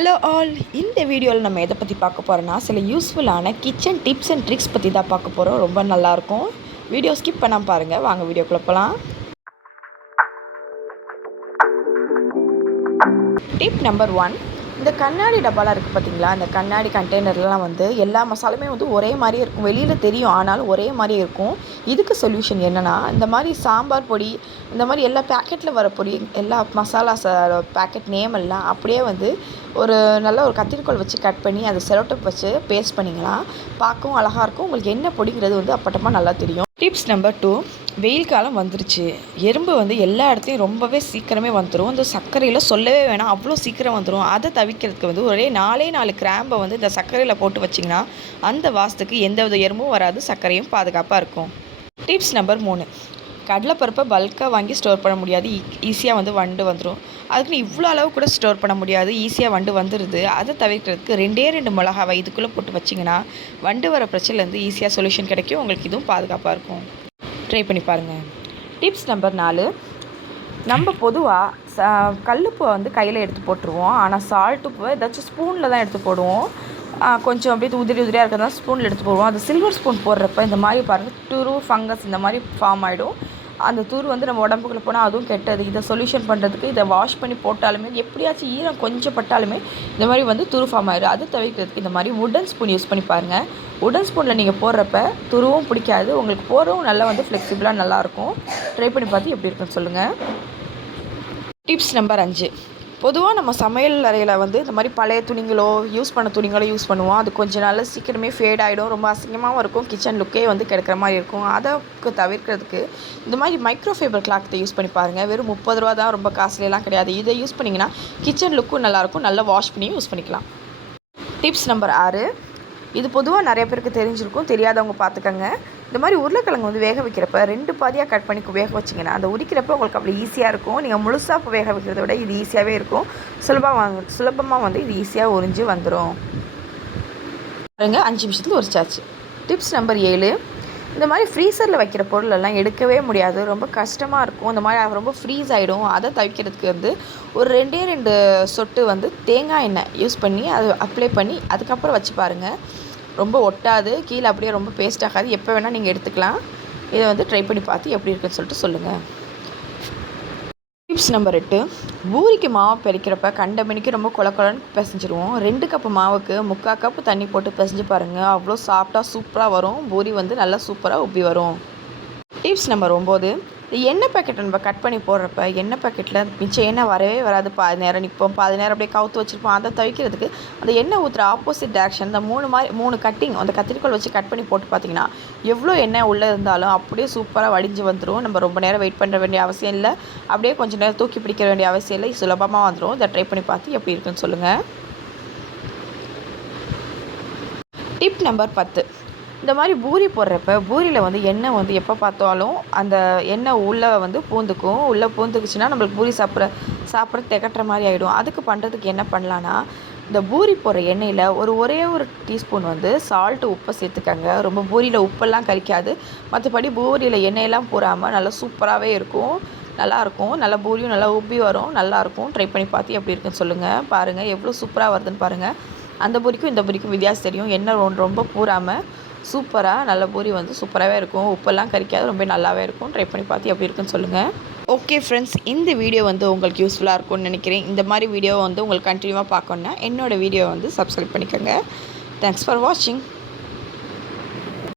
Hello all இந்த வீடியோவில் நம்ம எதை பற்றி பார்க்க போகிறோன்னா சில யூஸ்ஃபுல்லான கிச்சன் டிப்ஸ் அண்ட் ட்ரிக்ஸ் பற்றி தான் பார்க்க போகிறோம் ரொம்ப நல்லாயிருக்கும். வீடியோ ஸ்கிப் பண்ணாமல் பாருங்கள் வாங்க வீடியோக்குள்ளே போகலாம் டிப் நம்பர் ஒன் இந்த கண்ணாடி டப்பாலாம் இருக்குது பார்த்தீங்களா இந்த கண்ணாடி கண்டெய்னர்லாம் வந்து எல்லா மசாலுமே வந்து ஒரே மாதிரியே இருக்கும். வெளியில் தெரியும் ஆனாலும் ஒரே மாதிரியே இருக்கும். இதுக்கு சொல்யூஷன் என்னென்னா இந்த மாதிரி சாம்பார் பொடி இந்த மாதிரி எல்லா பேக்கெட்டில் வர பொடி எல்லா மசாலா பேக்கெட் நேம் எல்லாம் அப்படியே வந்து ஒரு நல்ல ஒரு கத்திரிக்கோல் வச்சு கட் பண்ணி அதை செலோட்டப் வச்சு பேஸ்ட் பண்ணிங்கன்னா பார்க்கவும் அழகாக இருக்கும். உங்களுக்கு என்ன பொடிங்கிறது வந்து அப்பட்டமாக நல்லா தெரியும். டிப்ஸ் நம்பர் டூ வெயில் காலம் வந்துருச்சு. எறும்பு வந்து எல்லா இடத்துலையும் ரொம்பவே சீக்கிரமே வந்துடும் இந்த சர்க்கரையில் சொல்லவே வேணாம் அவ்வளோ சீக்கிரம் வந்துடும் அதை தவிர்க்கிறதுக்கு வந்து ஒரே நாலே நாலு கிராம்பை வந்து இந்த சர்க்கரையில் போட்டு வச்சிங்கன்னா அந்த வாசத்துக்கு எந்த வித எறும்பும் வராது சர்க்கரையும் பாதுகாப்பாக இருக்கும். டிப்ஸ் நம்பர் மூணு கடலைப்பருப்பை பல்காக வாங்கி ஸ்டோர் பண்ண முடியாது. E-, ஈஸியாக வந்து வண்டு வந்துடும் அதுக்குன்னு இவ்வளோ அளவு கூட ஸ்டோர் பண்ண முடியாது. ஈஸியாக வண்டு வந்துடுது அதை தவிர்க்கிறதுக்கு ரெண்டே ரெண்டு மிளகாவை இதுக்குள்ளே போட்டு வச்சிங்கன்னா வண்டு வர பிரச்சனைலேருந்து ஈஸியாக சொல்யூஷன் கிடைக்கும். உங்களுக்கு இதுவும் பாதுகாப்பாக இருக்கும். ட்ரை பண்ணி பாருங்கள் டிப்ஸ் நம்பர் நாலு. நம்ம பொதுவாக ச கல்லுப்பை வந்து கையில் எடுத்து போட்டுருவோம். ஆனால் சால்ட் ஏதாச்சும் ஸ்பூனில் தான் எடுத்து போடுவோம். கொஞ்சம் அப்படியே உதிரி உதிரியாக இருக்கிறதா ஸ்பூனில் எடுத்து போடுவோம். அது சில்வர் ஸ்பூன் போடுறப்ப இந்த மாதிரி பாருங்கள் டூரு ஃபங்கஸ் இந்த மாதிரி ஃபார்ம் ஆகிடும் அந்த தூர் வந்து நம்ம உடம்புக்குள்ளே போனால் அதுவும் கெட்டது. இதை சொல்யூஷன் பண்ணுறதுக்கு இதை வாஷ் பண்ணி போட்டாலுமே எப்படியாச்சும் ஈரம் கொஞ்சம் பட்டாலுமே இந்த மாதிரி வந்து துரு ஃபார்ம் ஆயிடும் அது தவிர்க்கிறதுக்கு இந்த மாதிரி உடன் ஸ்பூன் யூஸ் பண்ணி பாருங்கள் உடன் ஸ்பூனில் நீங்கள் போடுறப்ப துருவும் பிடிக்காது. உங்களுக்கு போகிறவும் நல்லா வந்து ஃப்ளெக்சிபிளாக நல்லாயிருக்கும் ட்ரை பண்ணி பார்த்து எப்படி இருக்குன்னு சொல்லுங்கள் டிப்ஸ் நம்பர் அஞ்சு. பொதுவாக நம்ம சமையல் அறையில் வந்து இந்த மாதிரி பழைய துணிங்களோ யூஸ் பண்ண துணிங்களோ யூஸ் பண்ணுவோம். அது கொஞ்சம் நாள் சீக்கிரமே ஃபேட் ஆகிடும் ரொம்ப அசிங்கமாகவும் இருக்கும். கிச்சன் லுக்கே வந்து கிடைக்கிற மாதிரி இருக்கும். அதை தவிர்க்கிறதுக்கு இந்த மாதிரி மைக்ரோ ஃபைபர் கிளாத்தை யூஸ் பண்ணி பாருங்கள் வெறும் முப்பது ரூபா தான் ரொம்ப காஸ்ட்லியெல்லாம் கிடையாது. இதை யூஸ் பண்ணிங்கன்னா கிச்சன் லுக்கும் நல்லாயிருக்கும் நல்லா வாஷ் பண்ணியும் யூஸ் பண்ணிக்கலாம். டிப்ஸ் நம்பர் ஆறு. இது பொதுவாக நிறைய பேருக்கு தெரிஞ்சிருக்கும் தெரியாதவங்க பார்த்துக்கங்க. இந்த மாதிரி உருளைக்கிழங்கு வந்து வேக வைக்கிறப்ப ரெண்டு பாதியாக கட் பண்ணி வேக வச்சிங்கன்னா அந்த உரிக்கிறப்ப உங்களுக்கு அப்படி ஈஸியாக இருக்கும். நீங்கள் முழுசாக வேக வைக்கிறத விட இது ஈஸியாகவே இருக்கும். சுலபமாக சுலபமாக வந்து இது ஈஸியாக உறிஞ்சு வந்துடும் பாருங்க அஞ்சு நிமிஷத்தில் உரிச்சாச்சு. டிப்ஸ் நம்பர் ஏழு. இந்த மாதிரி ஃப்ரீசரில் வைக்கிற பொருளெல்லாம் எடுக்கவே முடியாது. ரொம்ப கஷ்டமாக இருக்கும். இந்த மாதிரி ரொம்ப ஃப்ரீஸ் ஆகிடும் அதை தவிக்கிறதுக்கு வந்து ஒரு ரெண்டே ரெண்டு சொட்டு வந்து தேங்காய் எண்ணெய் யூஸ் பண்ணி அதை அப்ளை பண்ணி அதுக்கப்புறம் வச்சு பாருங்கள் ரொம்ப ஒட்டாது. கீழே அப்படியே ரொம்ப பேஸ்ட் ஆகாது. எப்போ வேணால் நீங்கள் எடுத்துக்கலாம். இதை வந்து ட்ரை பண்ணி பார்த்து எப்படி இருக்குன்னு சொல்லிட்டு சொல்லுங்கள் டிப்ஸ் நம்பர் எட்டு. பூரிக்கு மாவு பிரிக்கிறப்ப கண்ட மணிக்கு ரொம்ப கொல பிசைஞ்சிருவோம். ரெண்டு கப்பு மாவுக்கு முக்கால் கப்பு தண்ணி போட்டு பிசைஞ்சு பாருங்கள் அவ்வளோ சாஃப்டாக சூப்பராக வரும். பூரி வந்து நல்லா சூப்பராக உப்பி வரும். டிப்ஸ் நம்பர் ஒம்பது. எண்ணெய் பேக்கெட்டை நம்ம கட் பண்ணி போடுறப்ப? எண்ணெய் பேக்கெட்டில் மிச்சம் எண்ணெய் வரவே வராது பாதி நேரம் நிற்போம் பாதி நேரம் அப்படியே கவுத்து வச்சுருப்போம். அதை தவிக்கிறதுக்கு அந்த எண்ணெய் ஊற்றுற ஆப்போசிட் டேரக்ஷன் இந்த மூணு மாதிரி மூணு கட்டிங் அந்த கத்திரிக்கோள் வச்சு கட் பண்ணி போட்டு பார்த்தீங்கன்னா எவ்வளோ எண்ணெய் உள்ளே இருந்தாலும் அப்படியே சூப்பராக வடிஞ்சு வந்துடும் நம்ம ரொம்ப நேரம் வெயிட் பண்ணுற வேண்டிய அவசியம் இல்லை. அப்படியே கொஞ்சம் நேரம் தூக்கி பிடிக்க வேண்டிய அவசியம் இல்லை. சுலபமாக வந்துடும் இதை ட்ரை பண்ணி பார்த்து எப்படி இருக்குன்னு சொல்லுங்கள் டிப் நம்பர் பத்து. இந்த மாதிரி பூரி போடுறப்ப பூரியில் வந்து எண்ணெய் வந்து எப்போ பார்த்தாலும் அந்த எண்ணெய் உள்ளே வந்து பூந்துக்கும். உள்ளே பூந்துக்குச்சுன்னா நம்மளுக்கு பூரி சாப்பிட்ற சாப்பிட்ற திகட்டுற மாதிரி ஆகிடும் அதுக்கு பண்ணுறதுக்கு என்ன பண்ணலான்னா இந்த பூரி போடுற எண்ணெயில் ஒரு ஒரே ஒரு டீஸ்பூன் வந்து சால்ட்டு உப்பை சேர்த்துக்கங்க. ரொம்ப பூரியில் உப்பெல்லாம் கறிக்காது மற்றபடி பூரியில் எண்ணெயெல்லாம் போடாமல் நல்லா சூப்பராகவே இருக்கும். நல்லாயிருக்கும் நல்லா பூரியும் நல்லா உப்பி வரும். நல்லாயிருக்கும் ட்ரை பண்ணி பார்த்து எப்படி இருக்குன்னு சொல்லுங்கள் பாருங்கள் எவ்வளோ சூப்பராக வருதுன்னு பாருங்கள் அந்த பூரிக்கும் இந்த பூரிக்கும் வித்தியாசம் தெரியும். எண்ணெய் ரொம்ப பூராமல் சூப்பராக நல்ல பூரி வந்து சூப்பராகவே இருக்கும். உப்பெல்லாம் கறிக்காது ரொம்ப நல்லாவே இருக்கும். ட்ரை பண்ணி பார்த்து எப்படி இருக்குன்னு சொல்லுங்கள் ஓகே ஃப்ரெண்ட்ஸ் இந்த வீடியோ வந்து உங்களுக்கு யூஸ்ஃபுல்லாக இருக்கும்னு நினைக்கிறேன். இந்த மாதிரி வீடியோ வந்து உங்களுக்கு கண்டினியூவாக பார்க்கணுன்னா என்னோடய வீடியோ வந்து சப்ஸ்கிரைப் பண்ணிக்கோங்க. தேங்க்ஸ் ஃபார் வாட்சிங்